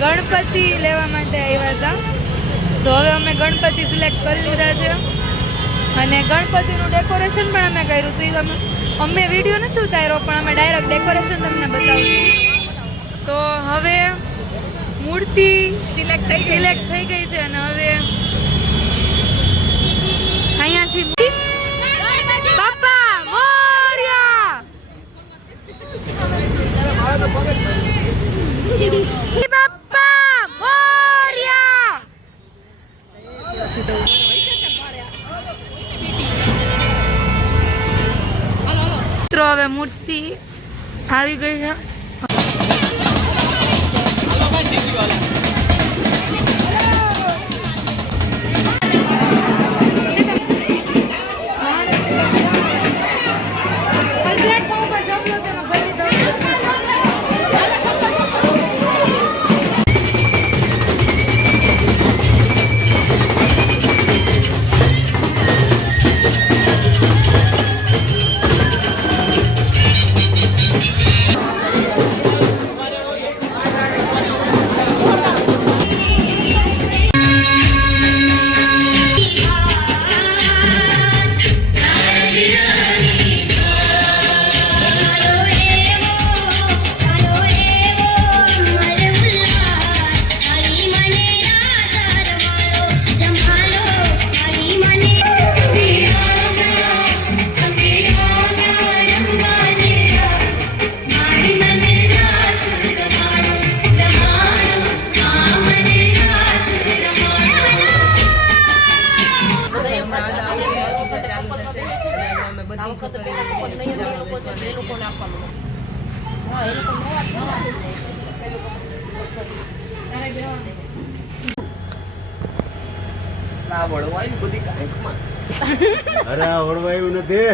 ગણપતિ લેવા માટે આવ્યા હતા. તો હવે અમે ગણપતિ સિલેક્ટ કરી લીધા છે અને ગણપતિનું ડેકોરેશન પણ અમે કર્યું હતું. અમે વિડીયો નથી ઉતાર્યો પણ અમે ડાયરેક્ટ ડેકોરેશન તમને બતાવ્યું. તો હવે મૂર્તિ સિલેક્ટ થઈ ગઈ છે અને હવે અહીંયાથી બાપા મોર્યા બાપા મોર્યા. મિત્રો હવે મૂર્તિ આવી ગઈ છે. વળવાયું બધી કાંઈકમાં. અરે વળવાયું નથી.